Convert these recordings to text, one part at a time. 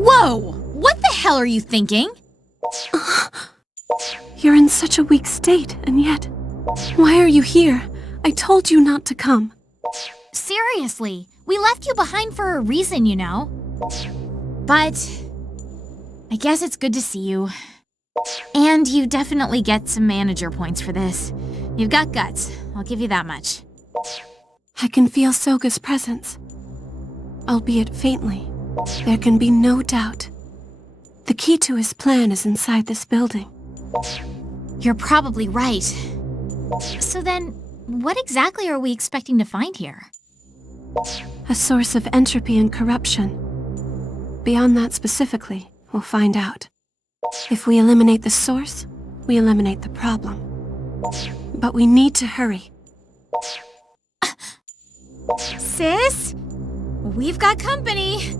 Whoa! What the hell are you thinking? You're in such a weak state, and yet... Why are you here? I told you not to come. Seriously, we left you behind for a reason, you know. But I guess it's good to see you. And you definitely get some manager points for this. You've got guts, I'll give you that much. I can feel Soga's presence, albeit faintly. There can be no doubt. The key to his plan is inside this building. You're probably right. So then, what exactly are we expecting to find here? A source of entropy and corruption. Beyond that specifically, we'll find out. If we eliminate the source, we eliminate the problem. But we need to hurry. Sis? We've got company.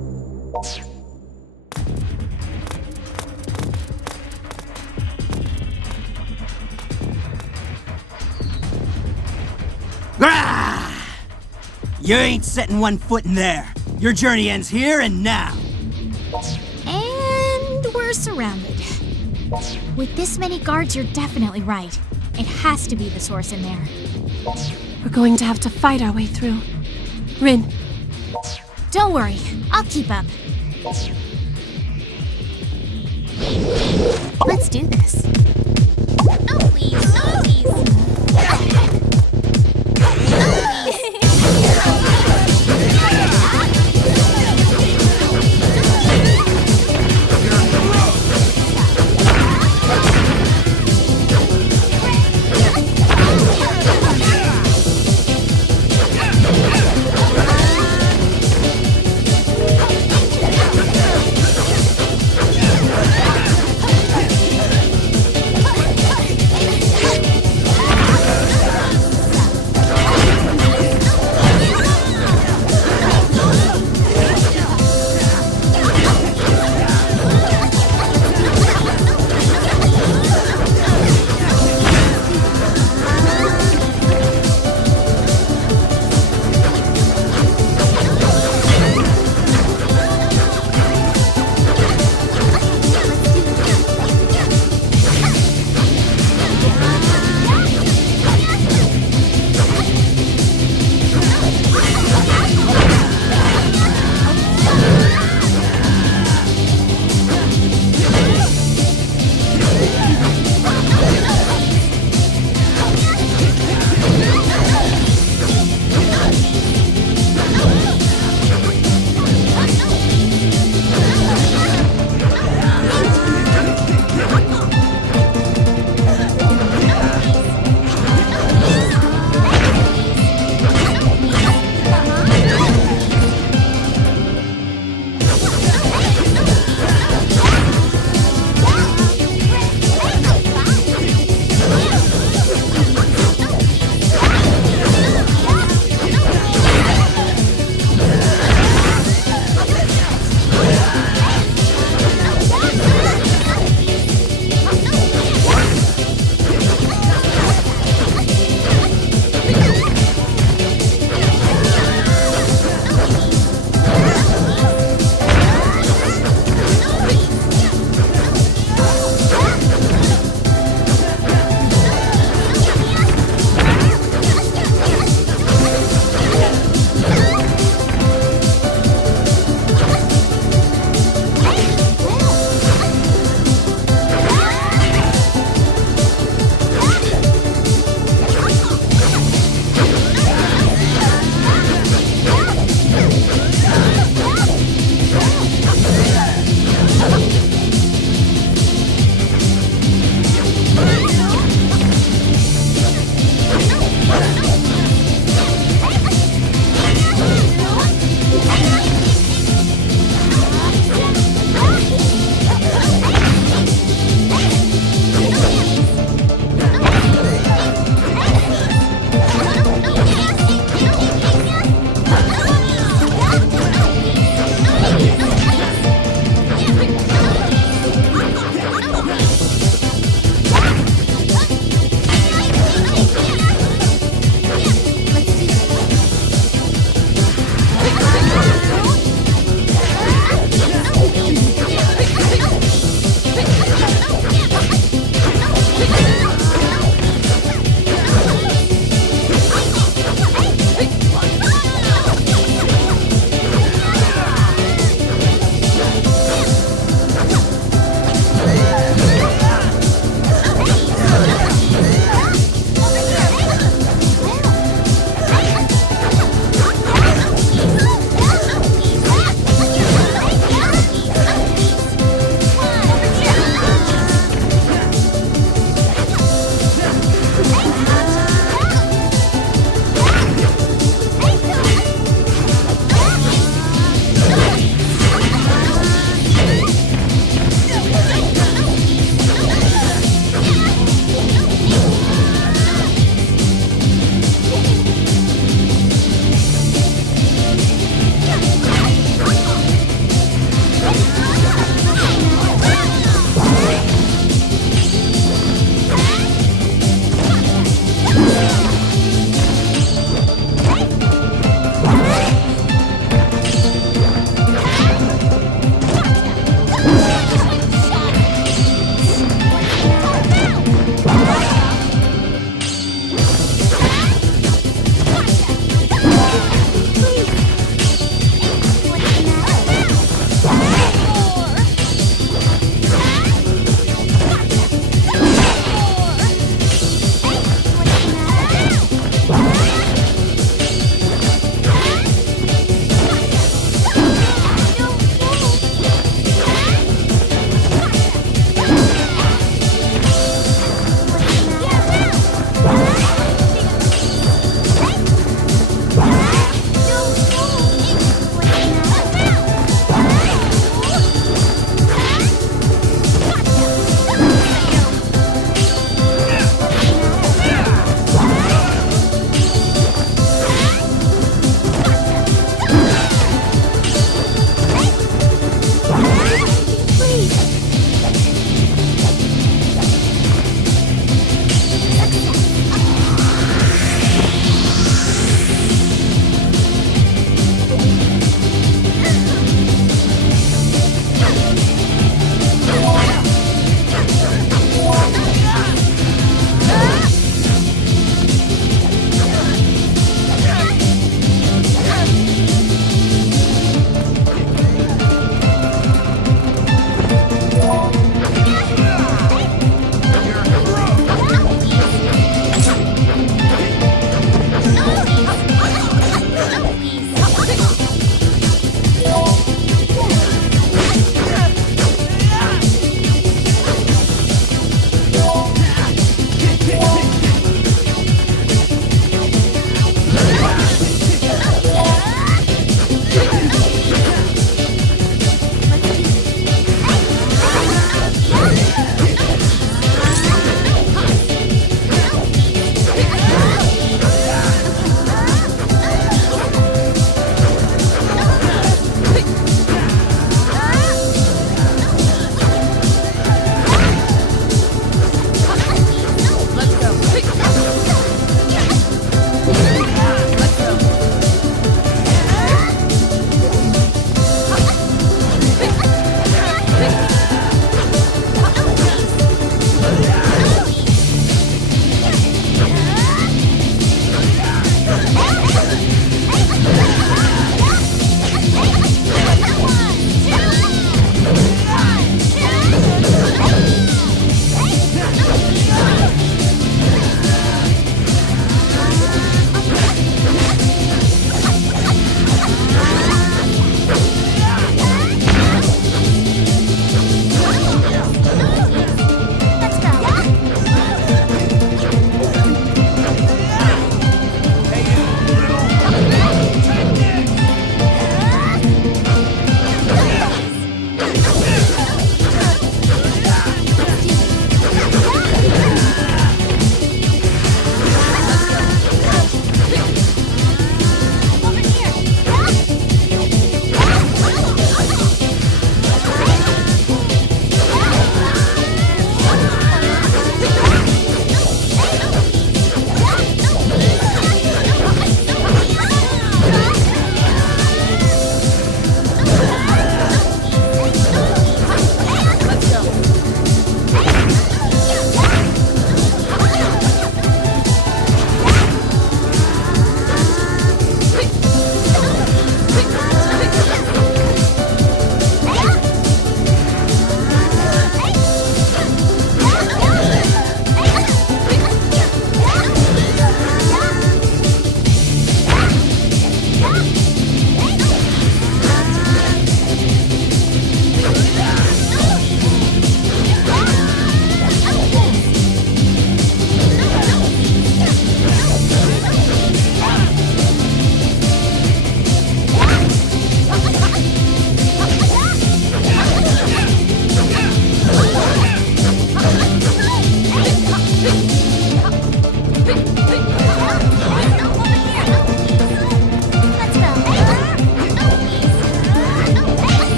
Grah! You ain't setting one foot in there. Your journey ends here and now. And we're surrounded. With this many guards, you're definitely right. It has to be the source in there. We're going to have to fight our way through. Rin. Don't worry, I'll keep up. Let's do this. Oh, please. Oh, please.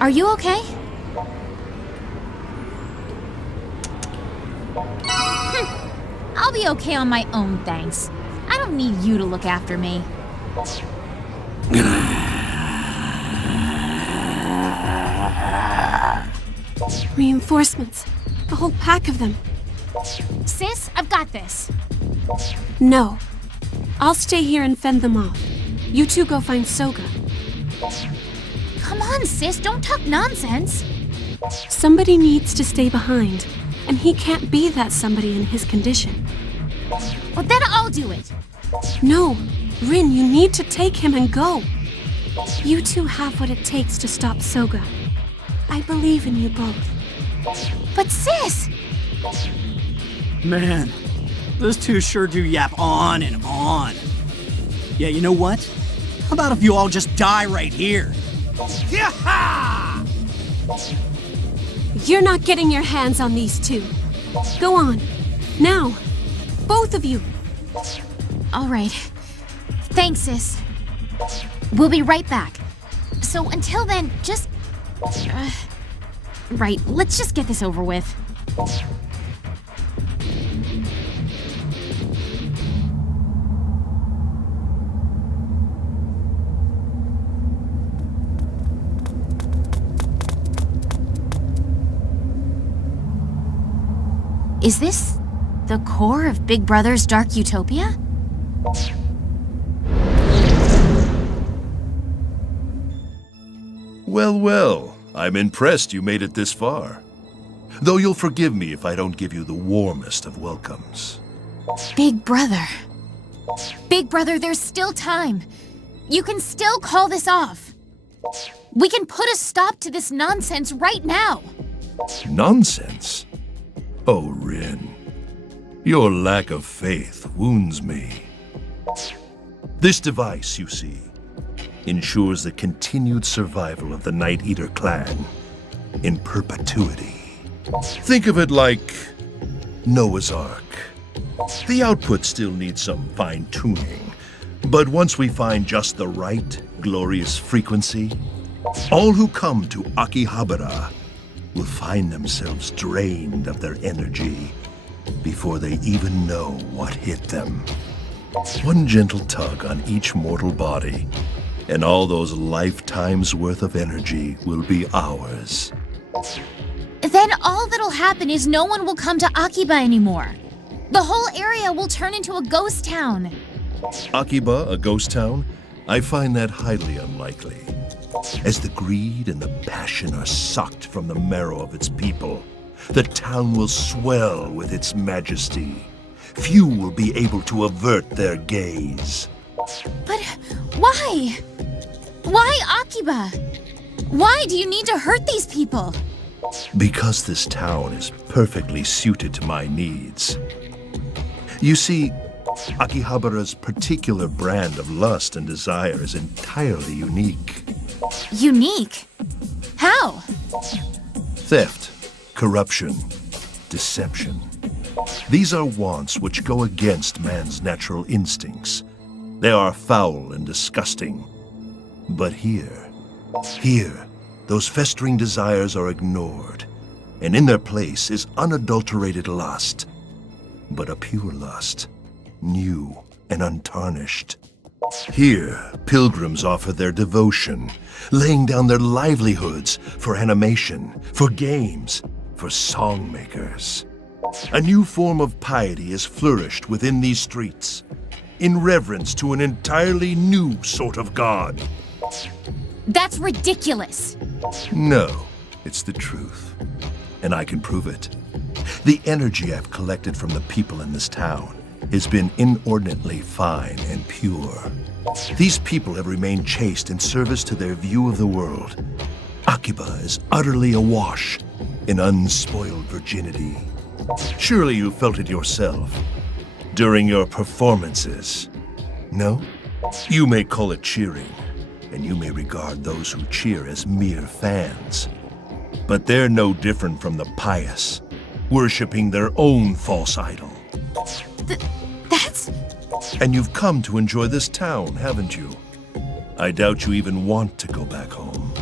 Are you okay? I'll be okay on my own, thanks. I don't need you to look after me. Reinforcements. A whole pack of them. Sis, I've got this. No. I'll stay here and fend them off. You two go find Soga. Come on, sis, don't talk nonsense. Somebody needs to stay behind, and he can't be that somebody in his condition. Well, then I'll do it. No, Rin, you need to take him and go. You two have what it takes to stop Soga. I believe in you both. But sis! Man, those two sure do yap on and on. Yeah, you know what? How about if you all just die right here? Yaha! You're not getting your hands on these two. Go on. Now. Both of you. All right. Thanks, sis. We'll be right back. So until then, just... right, let's just get this over with. Is this the core of Big Brother's Dark Utopia? Well, well, I'm impressed you made it this far. Though you'll forgive me if I don't give you the warmest of welcomes. Big Brother. Big Brother, there's still time. You can still call this off. We can put a stop to this nonsense right now. Nonsense? Oh, Rin. Your lack of faith wounds me. This device, you see, ensures the continued survival of the Night Eater clan in perpetuity. Think of it like Noah's Ark. The output still needs some fine-tuning, but once we find just the right glorious frequency, all who come to Akihabara will find themselves drained of their energy before they even know what hit them. One gentle tug on each mortal body, and all those lifetimes worth of energy will be ours. Then all that'll happen is no one will come to Akiba anymore. The whole area will turn into a ghost town. Akiba, a ghost town? I find that highly unlikely. As the greed and the passion are sucked from the marrow of its people, the town will swell with its majesty. Few will be able to avert their gaze. But why? Why Akiba? Why do you need to hurt these people? Because this town is perfectly suited to my needs. You see, Akihabara's particular brand of lust and desire is entirely unique. Unique? How? Theft, corruption, deception. These are wants which go against man's natural instincts. They are foul and disgusting. But here, those festering desires are ignored, and in their place is unadulterated lust, but a pure lust, new and untarnished. Here, pilgrims offer their devotion, laying down their livelihoods for animation, for games, for songmakers. A new form of piety has flourished within these streets, in reverence to an entirely new sort of god. That's ridiculous. No, it's the truth, and I can prove it. The energy I've collected from the people in this town has been inordinately fine and pure. These people have remained chaste in service to their view of the world. Akiba is utterly awash in unspoiled virginity. Surely you felt it yourself during your performances. No? You may call it cheering, and you may regard those who cheer as mere fans. But they're no different from the pious, worshipping their own false idol. That's... And you've come to enjoy this town, haven't you? I doubt you even want to go back home.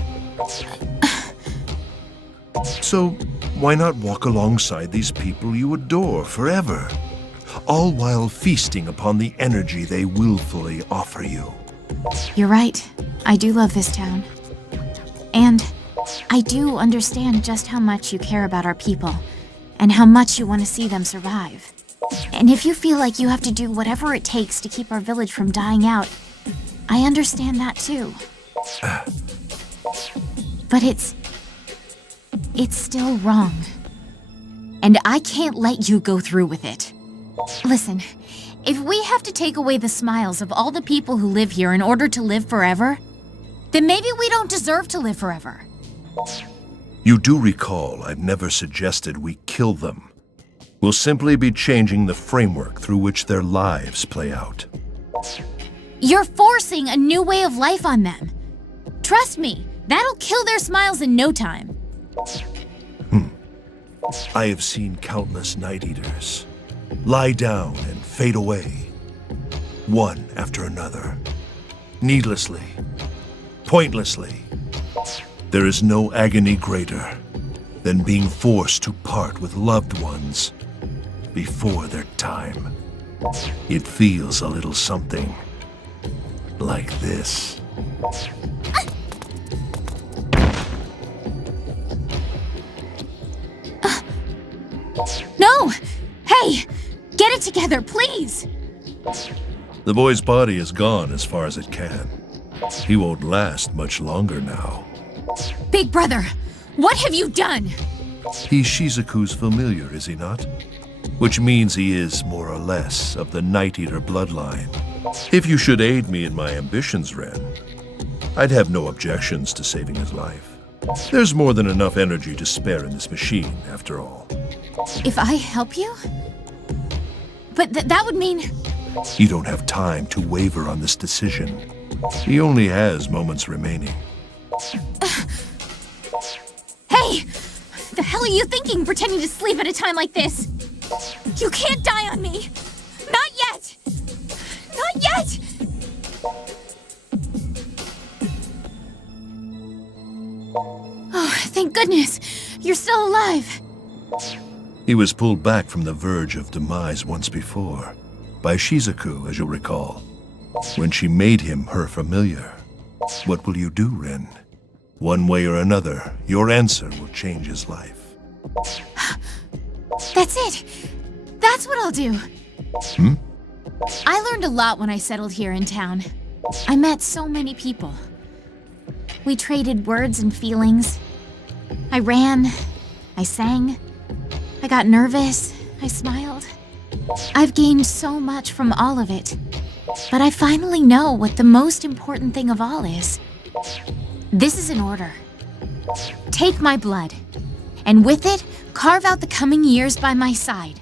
So, why not walk alongside these people you adore forever? All while feasting upon the energy they willfully offer you. You're right. I do love this town. And I do understand just how much you care about our people, and how much you want to see them survive. And if you feel like you have to do whatever it takes to keep our village from dying out, I understand that too. But it's still wrong. And I can't let you go through with it. Listen, if we have to take away the smiles of all the people who live here in order to live forever, then maybe we don't deserve to live forever. You do recall I've never suggested we kill them. We'll simply be changing the framework through which their lives play out. You're forcing a new way of life on them. Trust me, that'll kill their smiles in no time. I have seen countless Night Eaters lie down and fade away, one after another, needlessly, pointlessly. There is no agony greater than being forced to part with loved ones before their time. It feels a little something like this. No! Hey! Get it together, please! The boy's body is gone as far as it can. He won't last much longer now. Big brother, what have you done? He's Shizuku's familiar, is he not? Which means he is, more or less, of the Night Eater bloodline. If you should aid me in my ambitions, Ren, I'd have no objections to saving his life. There's more than enough energy to spare in this machine, after all. If I help you? But that would mean... You don't have time to waver on this decision. He only has moments remaining. Hey! The hell are you thinking, pretending to sleep at a time like this? You can't die on me! Not yet! Not yet! Oh, thank goodness! You're still alive! He was pulled back from the verge of demise once before, by Shizuku, as you'll recall, when she made him her familiar. What will you do, Ren? One way or another, your answer will change his life. That's it! That's what I'll do! I learned a lot when I settled here in town. I met so many people. We traded words and feelings. I ran. I sang. I got nervous. I smiled. I've gained so much from all of it. But I finally know what the most important thing of all is. This is an order. Take my blood, and with it, carve out the coming years by my side.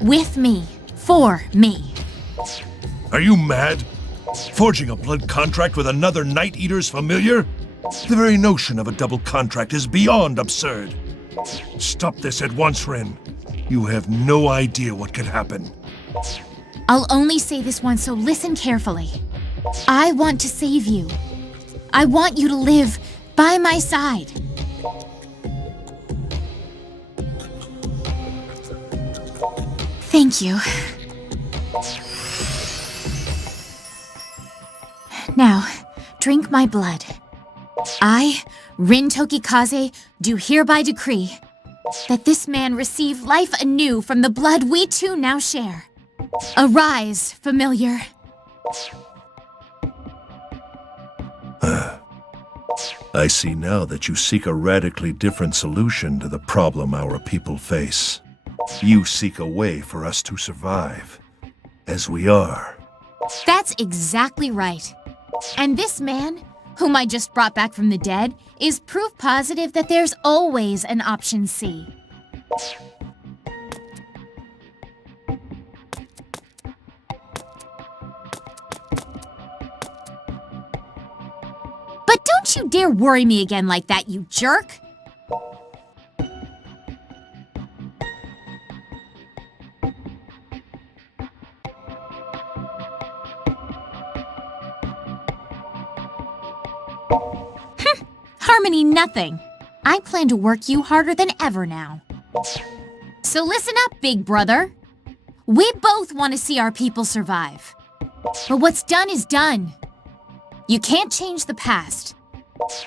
With me. For me. Are you mad? Forging a blood contract with another Night Eater's familiar? The very notion of a double contract is beyond absurd. Stop this at once, Ren. You have no idea what could happen. I'll only say this once, so listen carefully. I want to save you. I want you to live by my side. Thank you. Now, drink my blood. I, Rin Tokikaze, do hereby decree that this man receive life anew from the blood we two now share. Arise, familiar. I see now that you seek a radically different solution to the problem our people face. You seek a way for us to survive, as we are. That's exactly right. And this man, whom I just brought back from the dead, is proof positive that there's always an option C. But don't you dare worry me again like that, you jerk! Harmony nothing. I plan to work you harder than ever now. So listen up, big brother. We both want to see our people survive. But what's done is done. You can't change the past.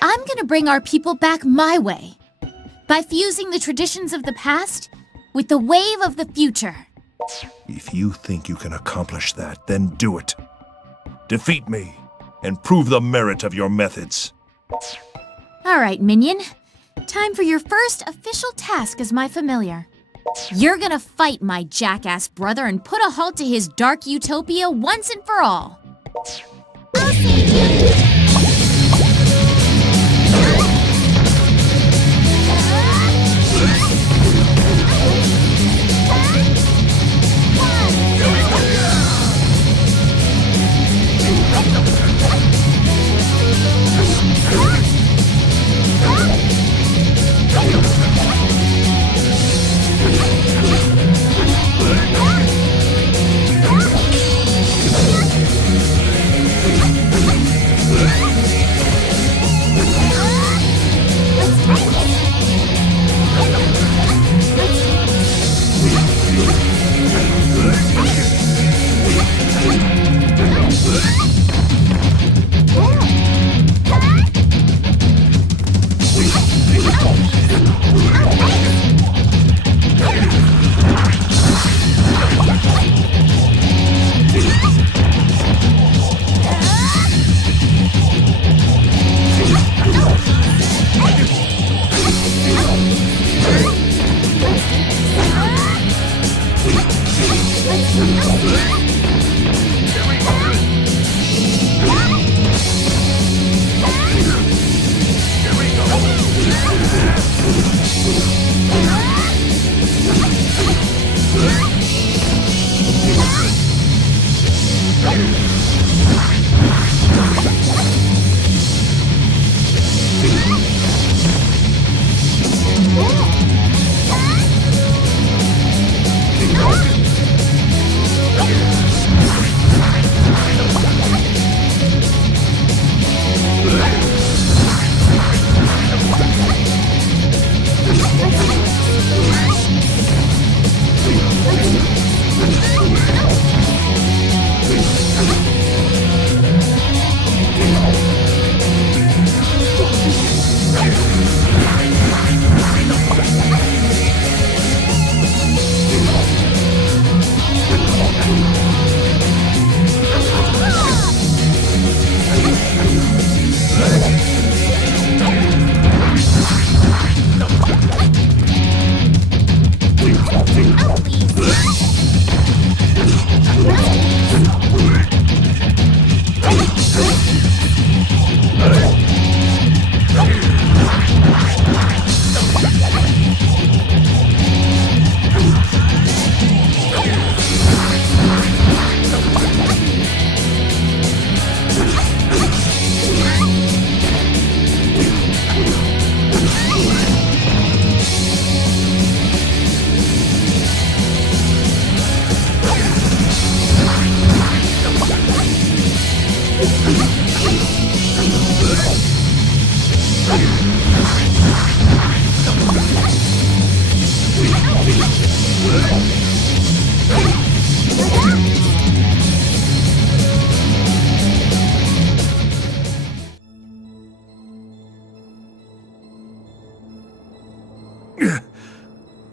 I'm gonna bring our people back my way, by fusing the traditions of the past with the wave of the future. If you think you can accomplish that, then do it. Defeat me, and prove the merit of your methods. All right, minion. Time for your first official task as my familiar. You're gonna fight my jackass brother and put a halt to his dark utopia once and for all. I'll save you.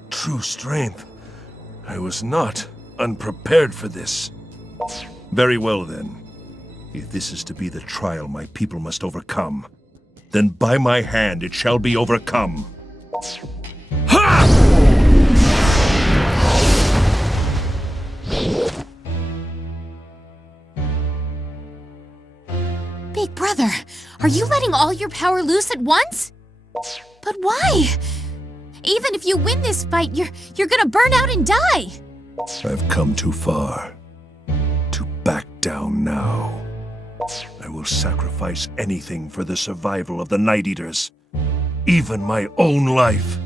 True strength. I was not unprepared for this. Very well then. If this is to be the trial my people must overcome, then by my hand it shall be overcome. Ha! Big brother, are you letting all your power loose at once? But why? Even if you win this fight, you're gonna burn out and die! I've come too far to back down now. I will sacrifice anything for the survival of the Night Eaters, even my own life.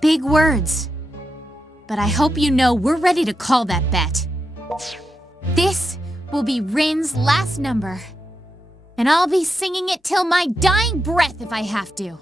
Big words. But I hope you know we're ready to call that bet. This will be Rin's last number. And I'll be singing it till my dying breath if I have to.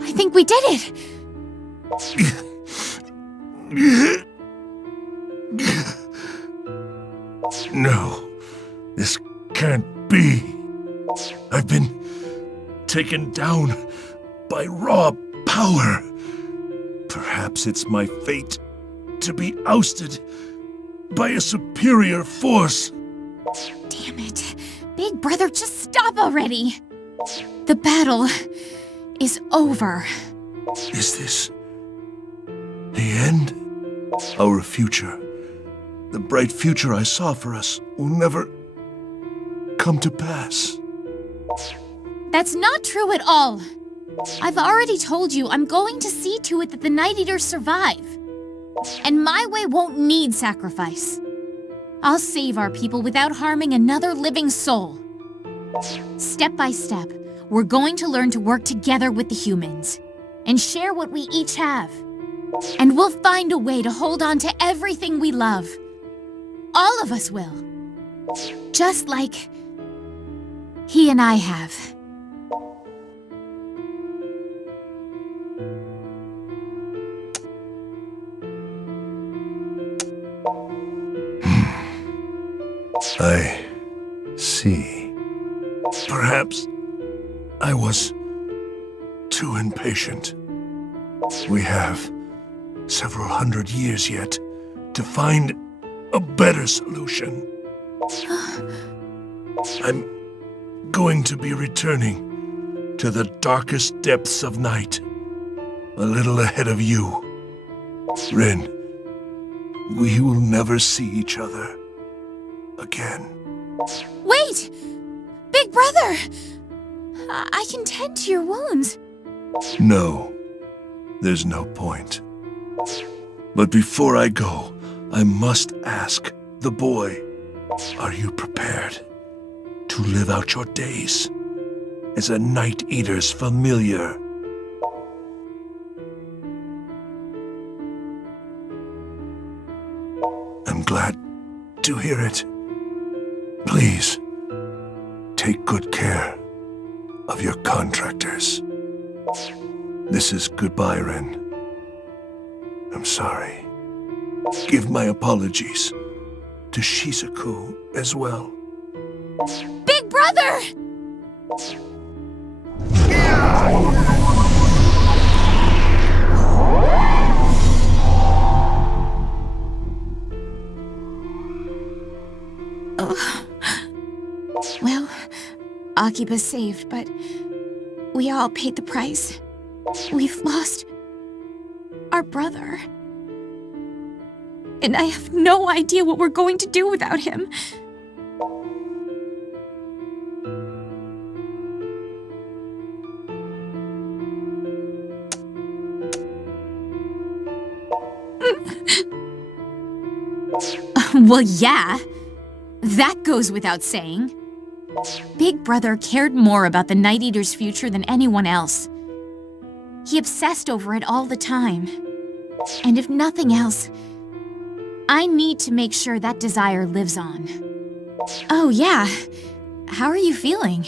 I think we did it! No, this can't be. I've been taken down by raw power. Perhaps it's my fate to be ousted by a superior force. Damn it. Big Brother, just stop already! The battle is over. Is this the end? Our future, the bright future I saw for us, will never come to pass. That's not true at all. I've already told you I'm going to see to it that the Night Eaters survive. And my way won't need sacrifice. I'll save our people without harming another living soul. Step by step, we're going to learn to work together with the humans and share what we each have. And we'll find a way to hold on to everything we love. All of us will. Just like he and I have. I see. Perhaps I was too impatient. We have several hundred years yet to find a better solution. I'm going to be returning to the darkest depths of night, a little ahead of you. Rin, we will never see each other again. Wait! Big Brother! I can tend to your wounds. No, there's no point. But before I go, I must ask the boy, are you prepared to live out your days as a Night Eater's familiar? I'm glad to hear it. Please, take good care of your contractors. This is goodbye, Ren. I'm sorry. Give my apologies to Shizuku as well. Big Brother! Well, Akiba's saved, but we all paid the price. We've lost our brother. And I have no idea what we're going to do without him. Well, yeah. That goes without saying. Big Brother cared more about the Night Eater's future than anyone else. He obsessed over it all the time. And if nothing else, I need to make sure that desire lives on. Oh, yeah. How are you feeling?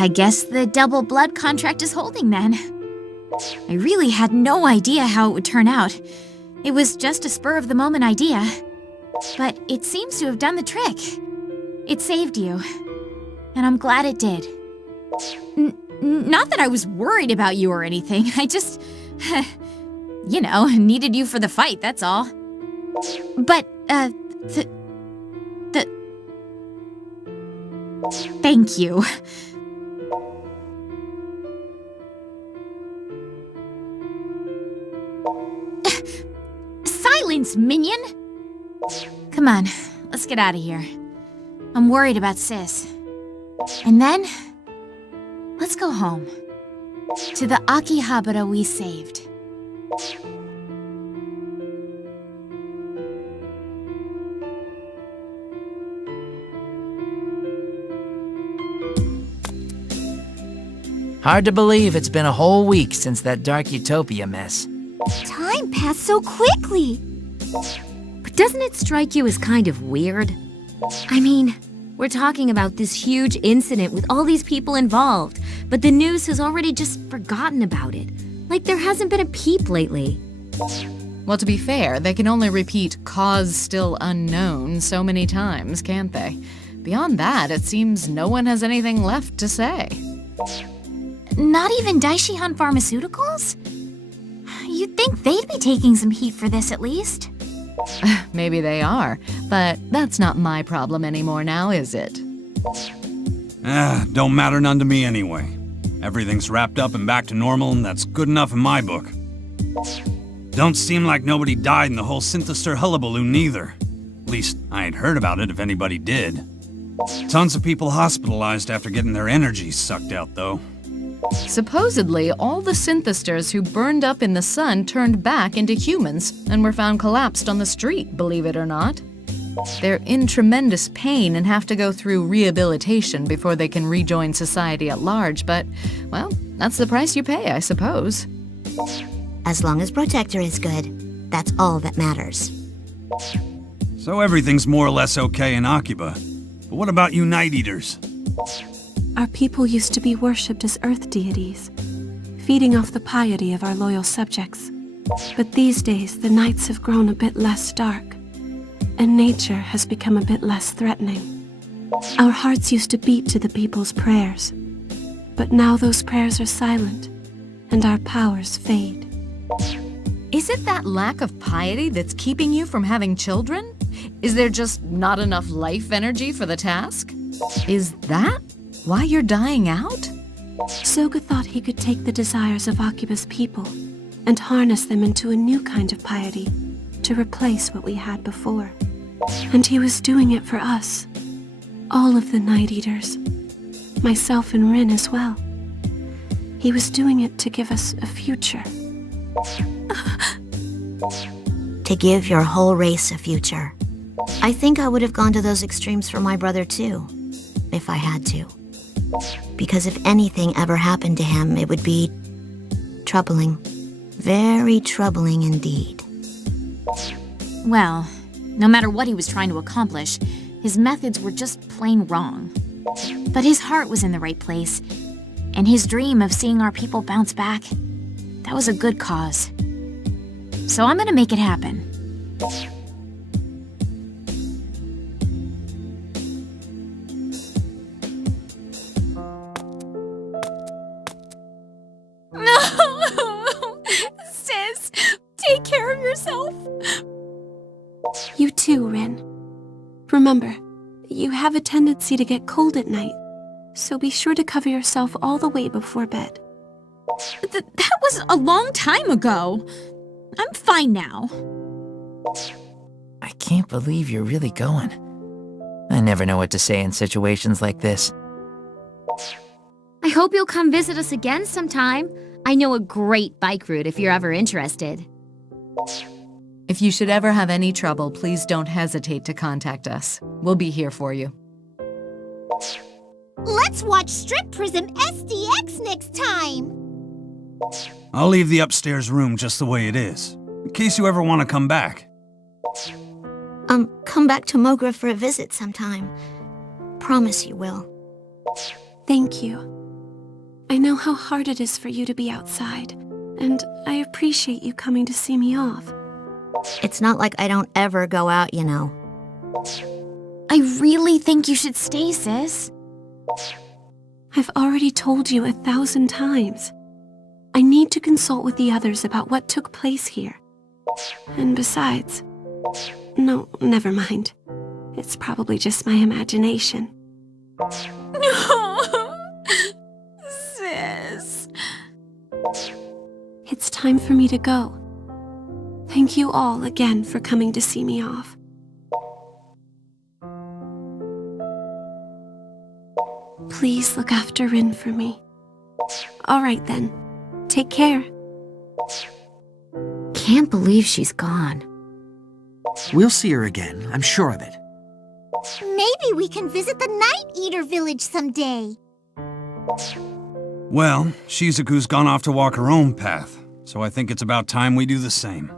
I guess the double blood contract is holding then. I really had no idea how it would turn out. It was just a spur-of-the-moment idea. But it seems to have done the trick. It saved you. And I'm glad it did. Not that I was worried about you or anything. I just, you know, needed you for the fight, that's all. But, thank you. Silence, minion! Come on, let's get out of here. I'm worried about Sis. And then, let's go home. To the Akihabara we saved. Hard to believe it's been a whole week since that Dark Utopia mess. Time passed so quickly. But doesn't it strike you as kind of weird? I mean, we're talking about this huge incident with all these people involved, but the news has already just forgotten about it. Like there hasn't been a peep lately. Well, to be fair, they can only repeat "cause still unknown" so many times, can't they? Beyond that, it seems no one has anything left to say. Not even Daishihan Pharmaceuticals? You'd think they'd be taking some heat for this at least. Maybe they are, but that's not my problem anymore now, is it? Don't matter none to me anyway. Everything's wrapped up and back to normal, and that's good enough in my book. Don't seem like nobody died in the whole Synthestor hullabaloo neither. At least, I ain't heard about it if anybody did. Tons of people hospitalized after getting their energies sucked out, though. Supposedly, all the Synthestors who burned up in the sun turned back into humans and were found collapsed on the street, believe it or not. They're in tremendous pain and have to go through rehabilitation before they can rejoin society at large, but, well, that's the price you pay, I suppose. As long as Protector is good, that's all that matters. So everything's more or less okay in Akiba. But what about you Night Eaters? Our people used to be worshipped as earth deities, feeding off the piety of our loyal subjects. But these days, the nights have grown a bit less dark, and nature has become a bit less threatening. Our hearts used to beat to the people's prayers, but now those prayers are silent, and our powers fade. Is it that lack of piety that's keeping you from having children? Is there just not enough life energy for the task? Is that why you're dying out? Soga thought he could take the desires of Akiba's people and harness them into a new kind of piety to replace what we had before. And he was doing it for us, all of the Night Eaters, myself and Rin as well. He was doing it to give us a future. To give your whole race a future. I think I would have gone to those extremes for my brother too, if I had to. Because if anything ever happened to him, it would be troubling. Very troubling indeed. Well, no matter what he was trying to accomplish, his methods were just plain wrong. But his heart was in the right place, and his dream of seeing our people bounce back, that was a good cause. So I'm gonna make it happen. No! Sis, take care of yourself. You too, Rin. Remember, you have a tendency to get cold at night, so be sure to cover yourself all the way before bed. That was a long time ago. I'm fine now. I can't believe you're really going. I never know what to say in situations like this. I hope you'll come visit us again sometime. I know a great bike route if you're ever interested. If you should ever have any trouble, please don't hesitate to contact us. We'll be here for you. Let's watch Strip Prism SDX next time! I'll leave the upstairs room just the way it is, in case you ever want to come back. Come back to Mogra for a visit sometime. Promise you will. Thank you. I know how hard it is for you to be outside, and I appreciate you coming to see me off. It's not like I don't ever go out, you know. I really think you should stay, sis. I've already told you 1,000 times. I need to consult with the others about what took place here. And besides... No, never mind. It's probably just my imagination. Sis. It's time for me to go. Thank you all again for coming to see me off. Please look after Rin for me. All right then. Take care. Can't believe she's gone. We'll see her again, I'm sure of it. Maybe we can visit the Night Eater village someday. Well, Shizuku's gone off to walk her own path, so I think it's about time we do the same.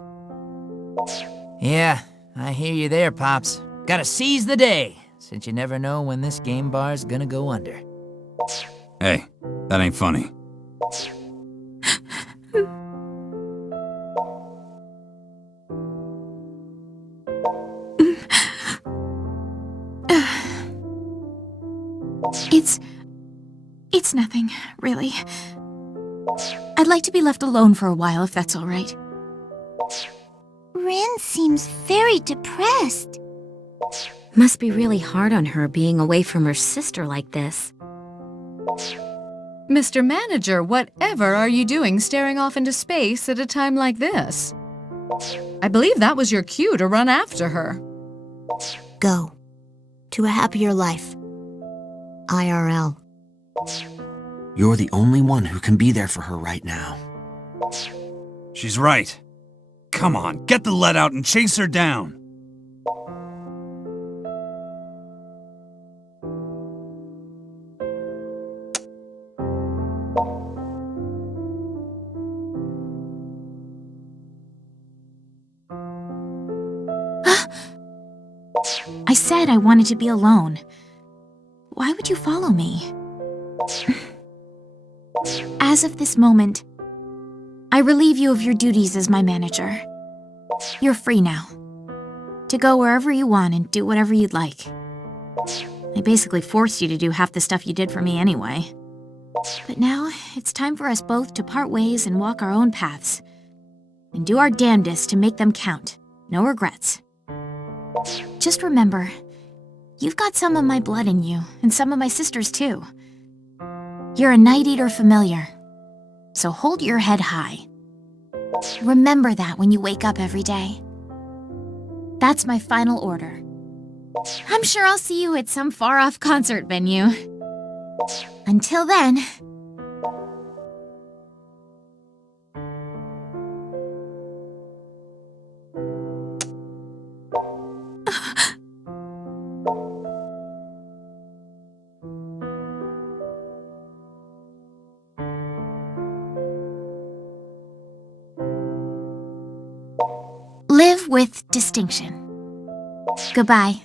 Yeah, I hear you there, Pops. Gotta seize the day, since you never know when this game bar's gonna go under. Hey, that ain't funny. It's nothing, really. I'd like to be left alone for a while, if that's all right. Rin seems very depressed. Must be really hard on her being away from her sister like this. Mr. Manager, whatever are you doing staring off into space at a time like this? I believe that was your cue to run after her. Go. To a happier life. IRL. You're the only one who can be there for her right now. She's right. Come on, get the lead out and chase her down. I said I wanted to be alone. Why would you follow me? As of this moment, I relieve you of your duties as my manager. You're free now, to go wherever you want and do whatever you'd like. I basically forced you to do half the stuff you did for me anyway. But now, it's time for us both to part ways and walk our own paths. And do our damnedest to make them count. No regrets. Just remember, you've got some of my blood in you, and some of my sister's too. You're a Night Eater familiar, so hold your head high. Remember that when you wake up every day. That's my final order. I'm sure I'll see you at some far-off concert venue. Until then... Live with distinction. Goodbye.